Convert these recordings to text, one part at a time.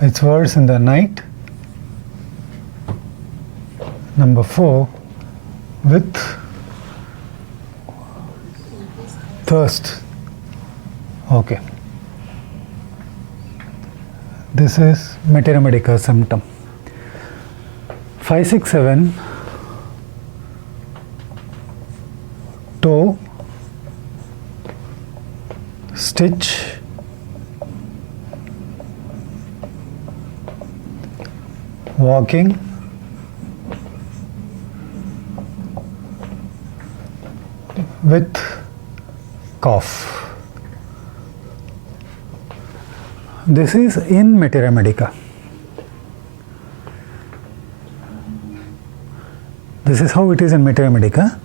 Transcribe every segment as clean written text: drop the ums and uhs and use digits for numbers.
It's worse in the night. Number 4, with thirst. Okay. This is materia medica symptom. 5, 6, 7, toe, stitch, walking, with cough. This is in materia medica. This is how it is in materia medica.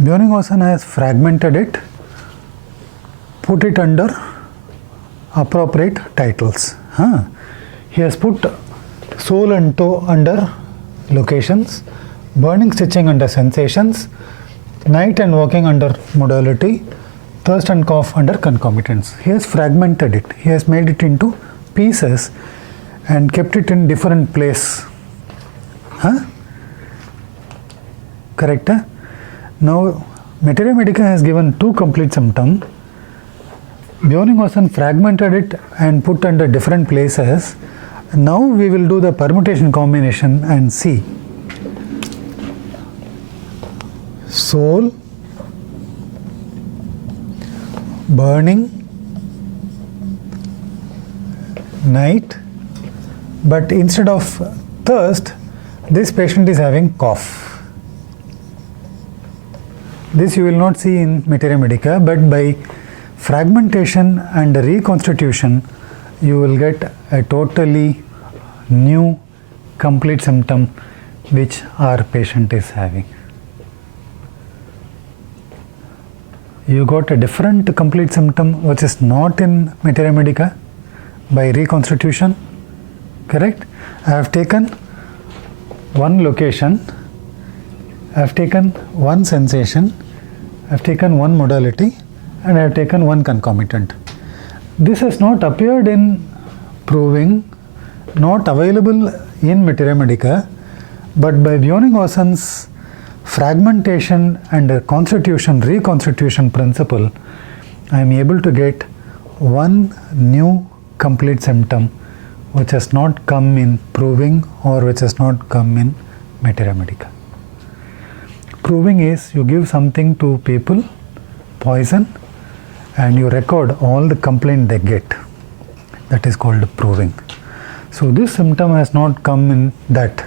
Bjorninghosen has fragmented it, put it under appropriate titles. He has put sole and toe under locations, burning stitching under sensations, night and walking under modality, thirst and cough under concomitants. He has fragmented it. He has made it into pieces and kept it in different place. Correct? Now, materia medica has given 2 complete symptoms. Bjorninghosen fragmented it and put under different places. Now we will do the permutation combination and see. Sole, burning, night, but instead of thirst, this patient is having cough. This you will not see in materia medica, but by fragmentation and reconstitution, you will get a totally new complete symptom which our patient is having. You got a different complete symptom which is not in materia medica by reconstitution, correct? I have taken one location, I have taken one sensation, I have taken one modality, and I have taken one concomitant. This has not appeared in proving, not available in materia medica, but by Bjorninghosen's fragmentation and reconstitution principle, I am able to get one new complete symptom which has not come in proving or which has not come in materia medica. Proving is you give something to people, poison, and you record all the complaint they get. That is called proving. So this symptom has not come in that.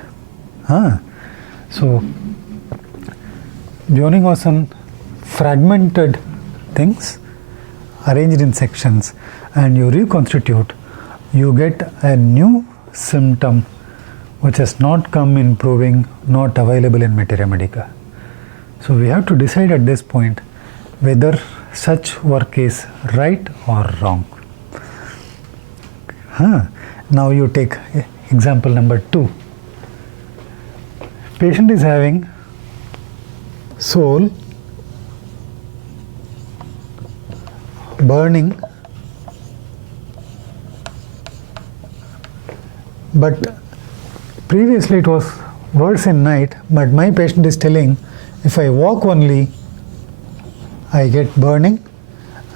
So Bjorninghosen fragmented things, arranged in sections, and you reconstitute, you get a new symptom which has not come in proving, not available in materia medica. So we have to decide at this point whether such work is right or wrong. Now you take example number 2. Patient is having sole, burning, but previously it was worse in night, but my patient is telling if I walk only, I get burning,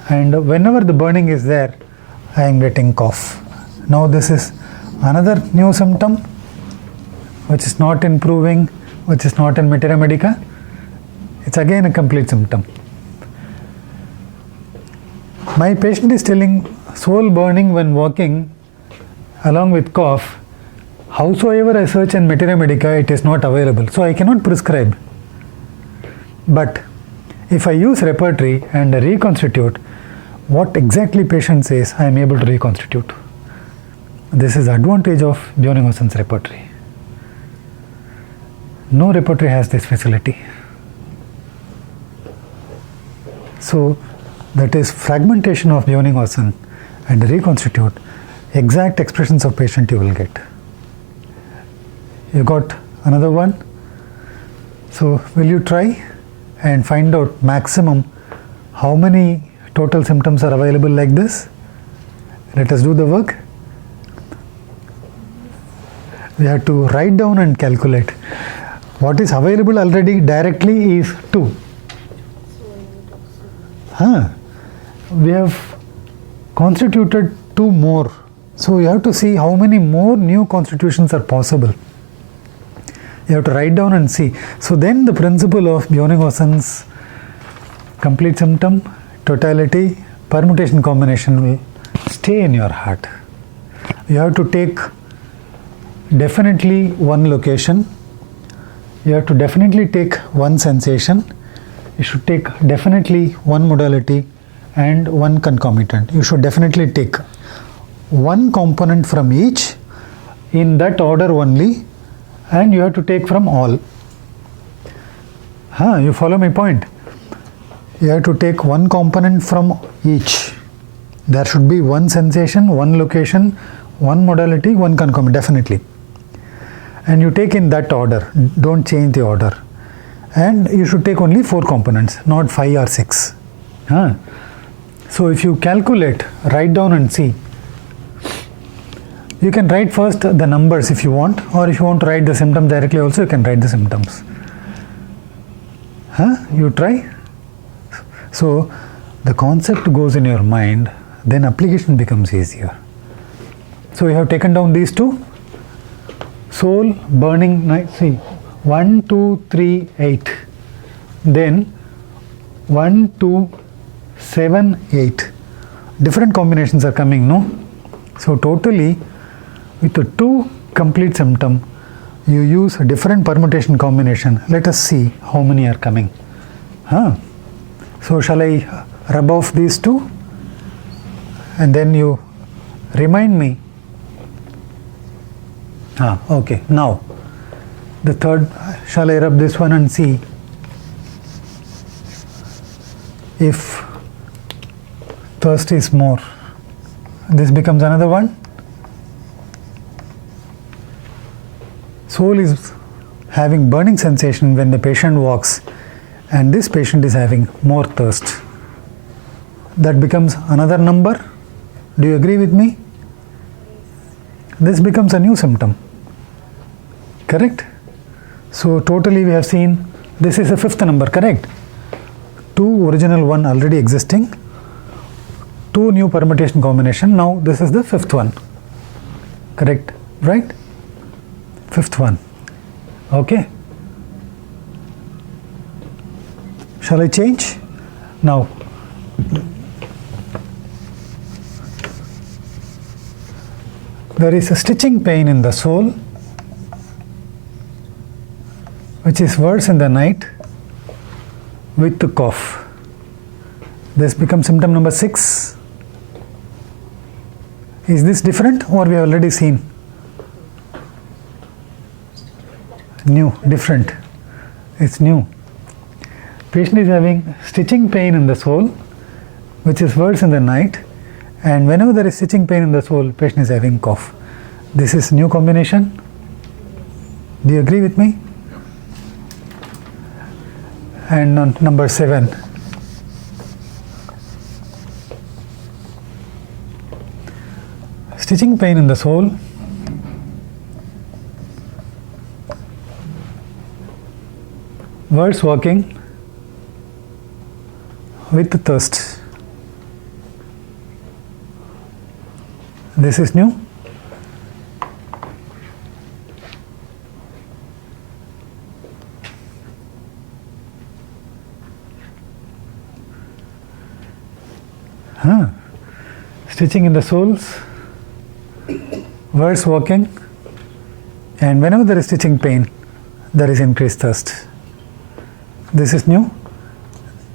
and whenever the burning is there, I am getting cough. Now this is another new symptom which is not in proving, which is not in materia medica. It's again a complete symptom. My patient is telling sole burning when walking along with cough. Howsoever I search in materia medica, it is not available. So I cannot prescribe. But if I use repertory and reconstitute what exactly patient says, I am able to reconstitute. This is the advantage of Bjorninghosen's repertory. No repertory has this facility. So that is fragmentation of Bjorninghosen and reconstitute, exact expressions of patient you will get. You got another one? So will you try and find out maximum how many total symptoms are available like this? Let us do the work. We have to write down and calculate. What is available already directly is 2. We have constituted 2 more. So you have to see how many more new constitutions are possible. You have to write down and see. So then the principle of Bjorn-Olsen's complete symptom, totality, permutation combination will stay in your heart. You have to take definitely one location. You have to definitely take one sensation. You should take definitely one modality and one concomitant. You should definitely take one component from each in that order only, and you have to take from all. You follow my point? You have to take one component from each. There should be one sensation, one location, one modality, one concomitant, definitely. And you take in that order, don't change the order. And you should take only 4 components, not 5 or 6. So if you calculate, write down and see. You can write first the numbers if you want, or if you want to write the symptoms directly also, you can write the symptoms. You try. So the concept goes in your mind, then application becomes easier. So you have taken down these 2. Soul, burning night, see, 1, 2, 3, 8. Then 1, 2, 7, 8. Different combinations are coming, no? So totally, with the 2 complete symptom, you use a different permutation combination. Let us see how many are coming. So shall I rub off these 2? And then you remind me. Okay, now the third, shall I rub this one and see if thirst is more? This becomes another one. Soul is having burning sensation when the patient walks, and this patient is having more thirst. That becomes another number. Do you agree with me? This becomes a new symptom. Correct? So totally we have seen this is the 5th number, correct? 2 original 1 already existing, 2 new permutation combination. Now this is the 5th one. Correct? Right? 5th one. Okay. Shall I change? Now there is a stitching pain in the soul, which is worse in the night, with the cough. This becomes symptom number 6. Is this different, or we have already seen? New, different. It's new. Patient is having stitching pain in the soul, which is worse in the night, and whenever there is stitching pain in the soul, patient is having cough. This is new combination. Do you agree with me? And on number 7. Stitching pain in the soul, words walking with the thirst. This is new. Stitching in the soles, words walking, and whenever there is stitching pain, there is increased thirst. This is new.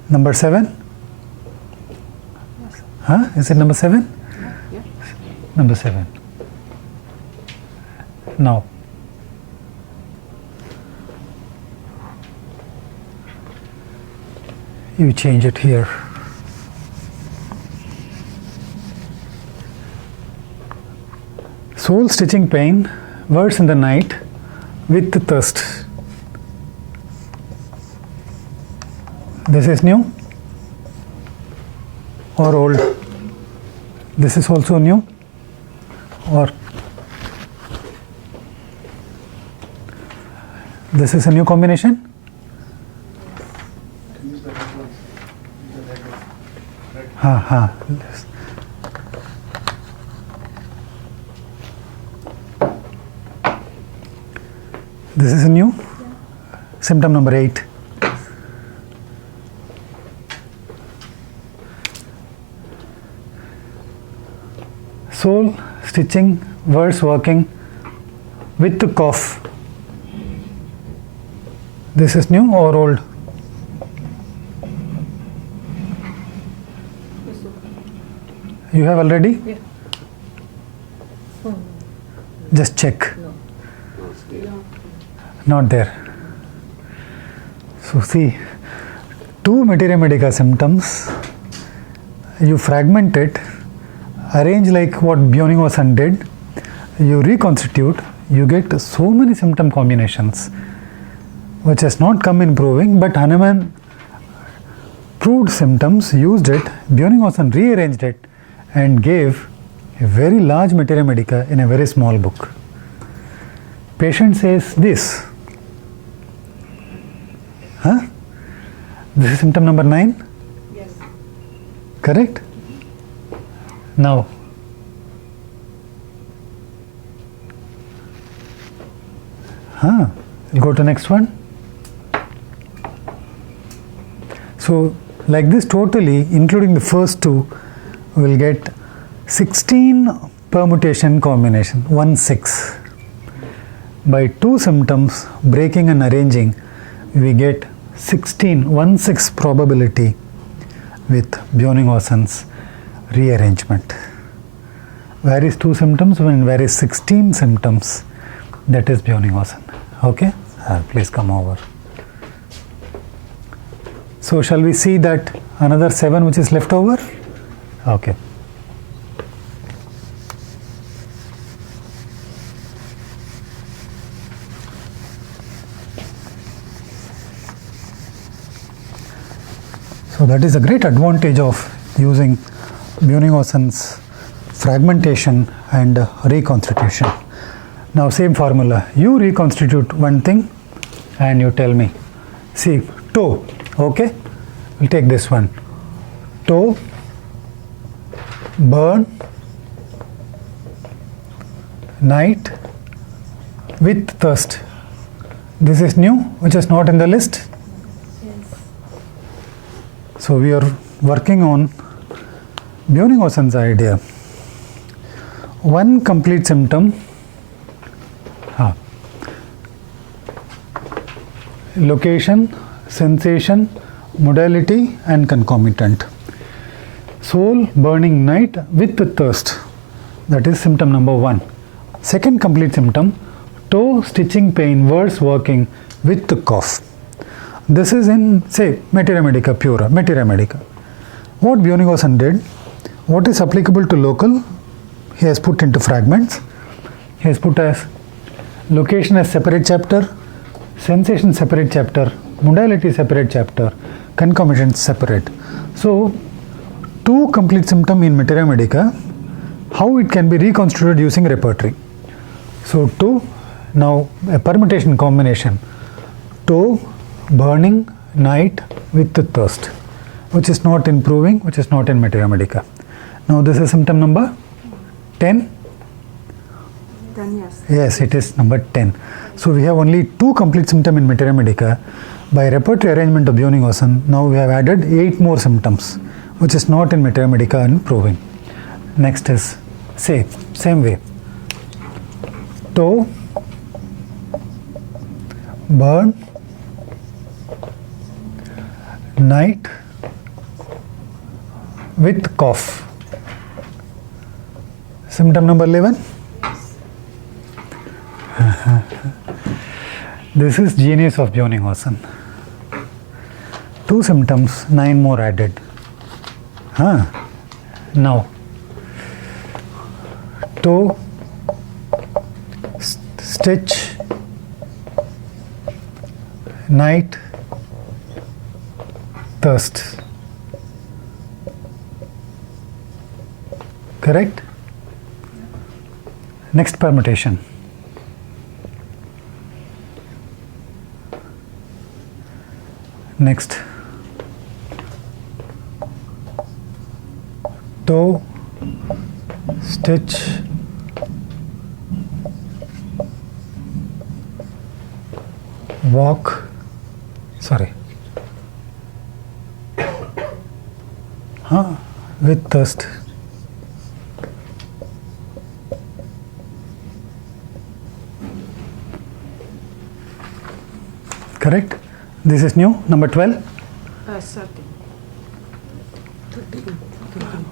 Number 7. Is it number 7? Yeah. Number 7. Now, you change it here. Soul stitching pain, worse in the night, with the thirst. This is new or old? This is also new or This is a new combination. Use the red ones. Use the red one. Red. Ha. This is a new symptom number 8. Sole stitching, words working with the cough. This is new or old? You have already? Yeah. Oh, Just check. no. Not there. So see, 2 materia medica symptoms, you fragment it, arrange like what Bjorninghosen did, you reconstitute, you get so many symptom combinations, which has not come in proving, but Hahnemann proved symptoms, used it, Bjorninghosen rearranged it and gave a very large materia medica in a very small book. Patient says this. Huh? This is symptom number 9? Yes. Correct? Now, go to next one. So, like this totally, including the first 2, we will get 16 permutation combination, 1-6. By 2 symptoms, breaking and arranging, we get 1-6 probability with Bjorninghosen's rearrangement. Where is 2 symptoms when where is 16 symptoms? That is Bjorninghosen. Okay? Please come over. So shall we see that another 7 which is left over? Okay. So that is a great advantage of using Bjorninghosen's fragmentation and reconstitution. Now same formula, you reconstitute one thing and you tell me. See, toe, okay? We'll take this one. Toe, burn, night, with thirst. This is new, which is not in the list. So we are working on Bjorninghosen's idea. One complete symptom, location, sensation, modality and concomitant. Soul burning night with thirst, that is symptom number 1. Second complete symptom, toe stitching pain, words working with the cough. This is in, say, materia medica pura, materia medica. What Bjorninghosen did, what is applicable to local, he has put into fragments. He has put as location as separate chapter, sensation separate chapter, modality separate chapter, concomitant separate. So, 2 complete symptom in materia medica, how it can be reconstituted using repertory. So, 2, now a permutation combination, toe, burning, night with the thirst, which is not in proving, which is not in materia medica. Now this is symptom number 10. 10, yes. Yes, it is number 10. So we have only 2 complete symptom in materia medica. By repertory arrangement of Bjorninghosen, now we have added 8 more symptoms, which is not in materia medica and proving. Next is, say, same way. Toe, burn, night with cough. Symptom number 11. This is genius of Bjorninghosen. 2 symptoms, 9 more added. Now, toe, stitch, night, thirst. Correct? Next permutation. Next, toe, stitch, walk, with thirst. Correct? This is new, number 12, 13.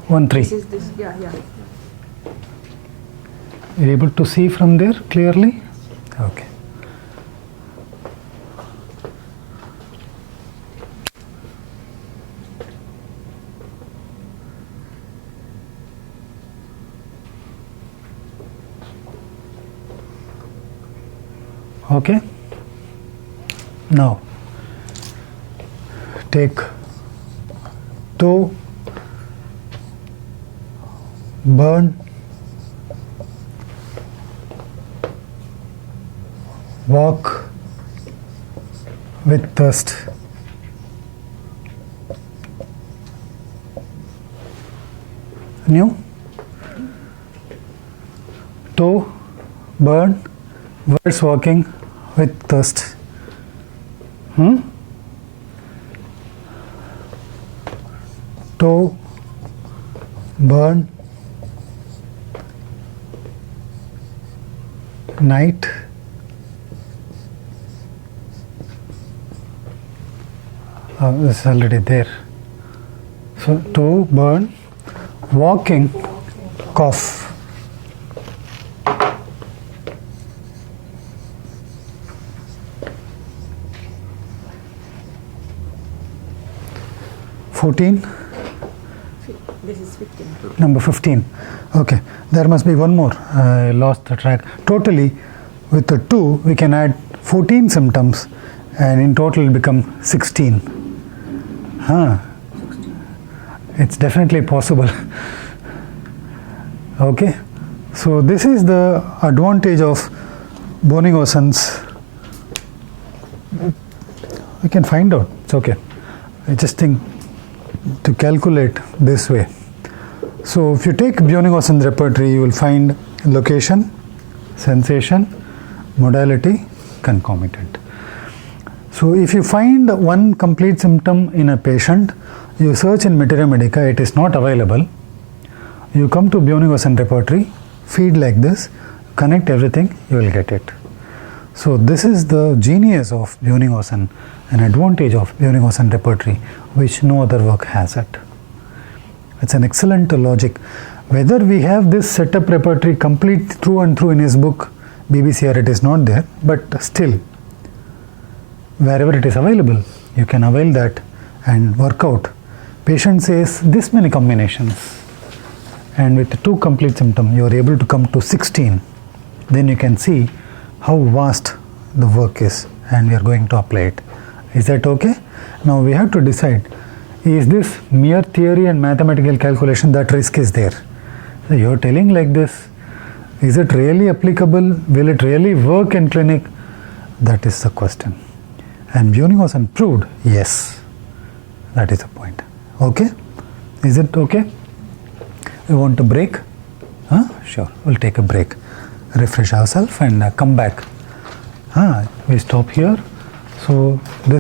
1, 3. This is this, yeah. You're able to see from there clearly? Okay. Okay. Now, take toe, burn, walk with thirst. New? Toe, burn, words walking with thirst. Toe, burn, night, this is already there. So, toe, burn, walking, cough. This is 15. Number 15. Okay, there must be one more. I lost the track. Totally, with the 2, we can add 14 symptoms, and in total it become 16. It's definitely possible. Okay, so this is the advantage of Bonnig-Osson's. We can find out. It's okay. I just think to calculate this way. So if you take Bonnig-Osson's repertory, you will find location, sensation, modality, concomitant. So if you find one complete symptom in a patient, you search in Materia Medica, it is not available. You come to Bonnig-Osson repertory, feed like this, connect everything, you will get it. So this is the genius of Bonnig-Osson, an advantage of Bonnig-Osson repertory, which no other work has it. It's an excellent logic. Whether we have this setup repertory complete through and through in his book, BBCR, it is not there, but still, wherever it is available, you can avail that and work out. Patient says this many combinations, and with 2 complete symptoms, you are able to come to 16. Then you can see how vast the work is, and we are going to apply it. Is that okay? Now we have to decide, is this mere theory and mathematical calculation? That risk is there. So you are telling like this, is it really applicable? Will it really work in clinic? That is the question. And Bonnig-Osson proved yes. That is the point. Okay? Is it okay? You want to break? Sure, we'll take a break. Refresh ourselves and come back. We stop here. So this